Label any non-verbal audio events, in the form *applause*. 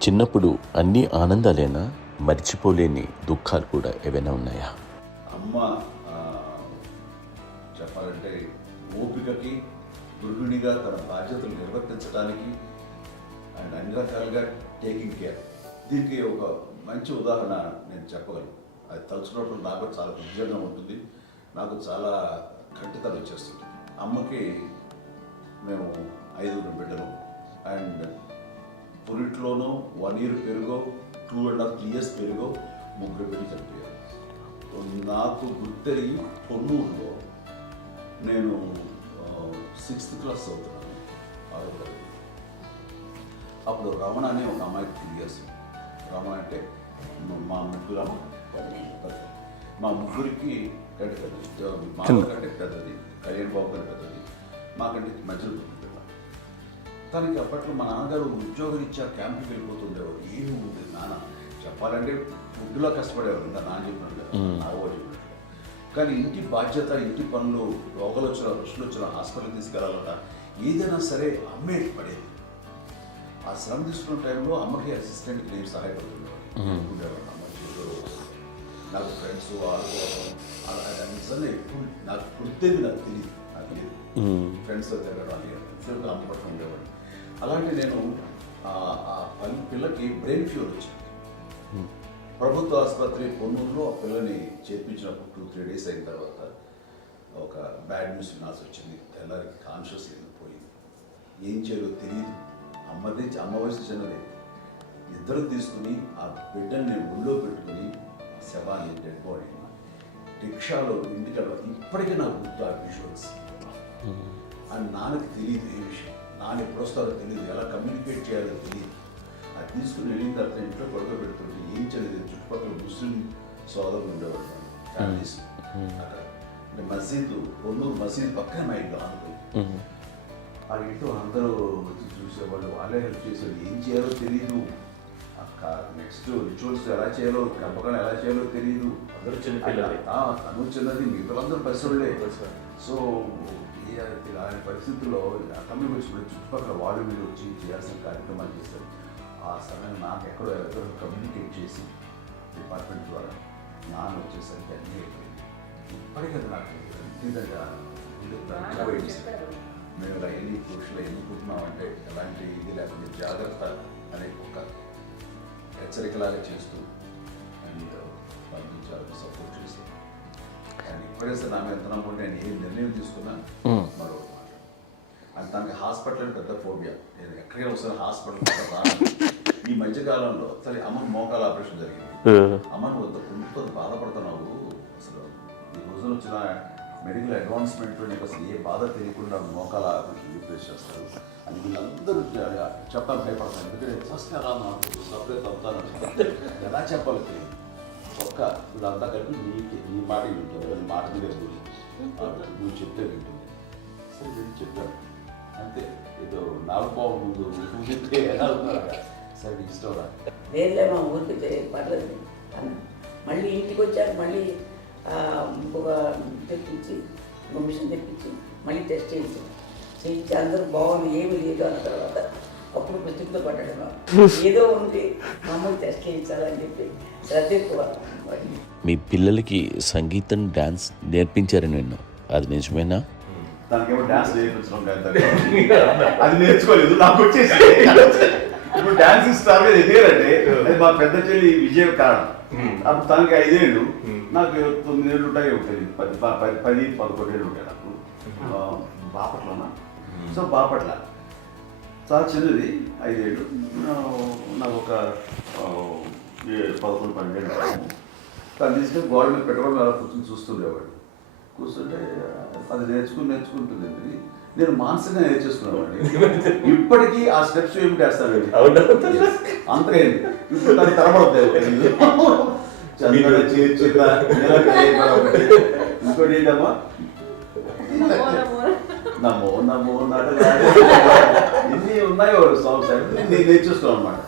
చిన్నప్పుడు అన్ని ఆనందాలేనా? మర్చిపోలేని దుఃఖాలు కూడా ఏవైనా ఉన్నాయా? అమ్మ చెప్పాలంటే ఓపికకి గృహిణిగా తన బాధ్యతలు నిర్వర్తించడానికి అండ్ అన్ని రకాలుగా టేకింగ్ కేర్ దీనికి ఒక మంచి ఉదాహరణ నేను చెప్పగలను. అది తలుచుకున్నప్పుడు నాకు చాలా నిజంగా ఉంటుంది. నాకు చాలా కంటితలు వచ్చేస్తుంది అమ్మకి మేము ఐదుగురు బిడ్డలు. అండ్ పురిట్లోనూ one year పెరుగో two and half three years పెరుగో ముగ్గురు బిడ్డలు చనిపోయారు నాకు గుర్తెరిగి పొన్నూరులో నేను సిక్స్త్ క్లాస్ చదువుతున్నాను. ఆరో తరగతి అప్పుడు రమణ అనే ఒక అమ్మాయికి త్రీ ఇయర్స్ రమణ అంటే మా- ముగ్గురు. మా ముగ్గురికి కంటే పెద్దది. మా కంటే పెద్దది. కళ్యాణ్ బాబు కంటే పెద్దది. మాకంటే మధ్యలో తనకి అప్పట్లో మా నాన్నగారు ఉద్యోగం ఇచ్చా క్యాంప్కి వెళ్ళిపోతుండేవారు ఏమి ఉంది నాన్న? చెప్పాలంటే ఫుడ్లో కష్టపడేవారు ఇంకా నాన్న చెప్పినట్టు కానీ ఇంటి బాధ్యత ఇంటి పనులు రోగాలు వచ్చిన రుషులు వచ్చిన హాస్పిటల్ తీసుకెళ్ళాలట. ఏదైనా సరే అమ్మే పడేది. ఆ శ్రమ తీసుకున్న టైంలో అమ్మకి అసిస్టెంట్కి నేను సహాయపడుతుండేవాడు ఉండేవాడు అమ్మ నాకు ఫ్రెండ్స్ ఆడుకోవడం అలా నిజంగా ఎప్పుడు నాకు గుర్తేది నాకు తెలియదు. నాకు తెలియదు ఫ్రెండ్స్తో తిరగడం ఎంతసేపు అమ్మ పట్టుకుని ఉండేవాడు అలాంటి నేను ఆ- ఆ పిల్లకి బ్రెయిన్ ఫ్యూర్ వచ్చింది. ప్రభుత్వ ఆసుపత్రి పొన్నూరులో ఆ పిల్లని చేర్పించినప్పుడు టూ త్రీ డేస్ అయిన తర్వాత ఒక బ్యాడ్ న్యూస్ వినాల్సి వచ్చింది. తెల్లారికి కాన్షియస్ పోయింది. ఏం చేయాలో తెలియదు అమ్మది అమ్మ వయసు చిన్నదే. ఇద్దరు తీసుకుని ఆ బిడ్డని నేను ఒళ్ళో పెట్టుకుని శవాన్ని డెడ్ బాడీని రిక్షాలో ఇంటికి ఇప్పటికీ నాకు గుర్తు ఆ విజువల్స్ అని నాన్నకి తెలియదు ఏ విషయం. నాన్న ఎప్పుడు వస్తారో తెలియదు ఎలా కమ్యూనికేట్ చేయాలో తెలియదు అది తీసుకుని వెళ్ళిన తర్వాత ఇంట్లో గొడవ పెడుతుంటే ఏం చేయలేదు చుట్టుపక్కల ముస్లిం సోదరులు ఉండేవాళ్ళు ఫ్యామిలీస్. అక్కడ అంటే మసీదు పొన్నూరు మసీదు పక్కన మా ఇల్లు ఆనుకుంది ఆ ఇంట్లో అందరూ వచ్చి చూసేవాళ్ళు వాళ్ళే హెల్ప్ చేసేవాళ్ళు. ఏం చేయాలో తెలియదు నెక్స్ట్ రిచువల్స్ ఎలా చేయాలో గంపకాలు ఎలా చేయాలో తెలియదు అందరూ చిన్న పిల్లలే. ఆ, తను చిన్నది మిగతాలందరూ పరిసరులే. సో ఈ ఆయన పరిస్థితుల్లో వచ్చినప్పుడు చుట్టుపక్కల వాళ్ళు వీళ్ళు వచ్చి చేయాల్సిన కార్యక్రమాలు చేశారు. ఆ సమయం నాకు ఎక్కడో ఎవరో కమ్యూనికేట్ చేసి డిపార్ట్మెంట్ ద్వారా నాన్న వచ్చేసరికి అన్నీ అయిపోయింది. ఇప్పటికీ అది నాకు నిజంగా. మేము ఇలా ఎన్ని పురుషులు ఎన్నుకుంటున్నామంటే ఎలాంటి ఇది లేకుండా జాగ్రత్త అనే ఒక హెచ్చరికలాగా చేస్తూ అండ్ వాళ్ళకి చాలా సపోర్ట్ చేస్తాం. కానీ ఇప్పుడే సార్ నా మీద ఎంత నమ్ముకుంటే నేను ఏ నిర్ణయం తీసుకున్నా మరో మాట. అది తనకి హాస్పిటల్ అంటే పెద్ద ఫోబియా. నేను ఎక్కడికైనా ఒకసారి హాస్పిటల్ రాను. ఈ మధ్య కాలంలో సరే అమ్మ మోకాల ఆపరేషన్ జరిగింది. అమ్మ నువ్వు అంత కుంటుతో బాధపడుతున్నావు? అసలు ఈ రోజున వచ్చిన మెడికల్ అడ్వాన్స్మెంట్ నీకు అసలు ఏ బాధ తెలియకుండా మోకాల ఆపరేషన్ రీప్లేస్ చేస్తారు. అని వీళ్ళందరూ చెప్పాలి భయపడతారు. ఎందుకంటే ఫస్ట్ ఎలా నాకు సపరేట్ అవుతాను ఎలా చెప్పాలి తెలియదు. ఒక్క వీళ్ళంతా కలిపి నీకు నీ మాట వింటారు. మాట మీద నువ్వు చెప్తే వింటుంది. సరే వెళ్ళి చెప్పాను అంతే. ఏదో నాలుగు ముందు నువ్వు చెప్తే ఎలా సరే నీ ఇష్టం రా. లేదులే మా ఊరికి పర్లేదు. మళ్ళీ ఇంటికి వచ్చాక మళ్ళీ ఇంకొక తెప్పించి ఇంకో మిషన్ తెప్పించి మళ్ళీ టెస్ట్ చేయించి. చేయించి అందరూ బాగుంది ఏమీ లేదు అన్న తర్వాత అప్పుడు ప్రతితో పట్టడం ఏదో ఉంది మామూలు టెస్ట్ చేయించాలని చెప్పి శ్రద్ధ ఎక్కువ. మీ పిల్లలకి సంగీతం డాన్స్ నేర్పించారని విన్నాం. అది నిజమేనా? దానికేమో డాన్స్ నేర్పించడం దానికి. అది నేర్చుకోలేదు నాకు వచ్చేసి ఇప్పుడు డాన్స్ స్టార్ మీద ఎదిగారంటే అది మా పెద్ద చెల్లి విజయ కారణం. అప్పుడు తనకి ఐదేళ్ళు. నాకు తొమ్మిదేళ్ళు ఉంటాయి ఉంటుంది పది పది పది పదకొండు ఏళ్ళు ఉంటాయి నాకు. బాపట్లనా? సో బాపట్ల. చాలా చిన్నది ఐదేళ్ళు. నాకు ఒక పదకొండు పన్నెండు తను తీసుకొని గోడ మీద పెట్టుకోవడం అలా కూర్చొని చూస్తుండేవాడు. కూర్చుంటే అది నేర్చుకుని నేర్చుకుంటుంది నేను మానసికంగా నేర్చేసుకున్నాను ఇప్పటికీ ఆ స్టెప్స్ అవునా? అంతగా ఏంటి ఇప్పుడు దాన్ని తరబడతాయి. *laughs* ఇంకోటి ఏంటమ్మా? నమో నమో నటరాజ. ఎన్ని ఉన్నాయో సాంగ్స్ అన్ని నేను నేర్చేస్తున్నాను అనమాట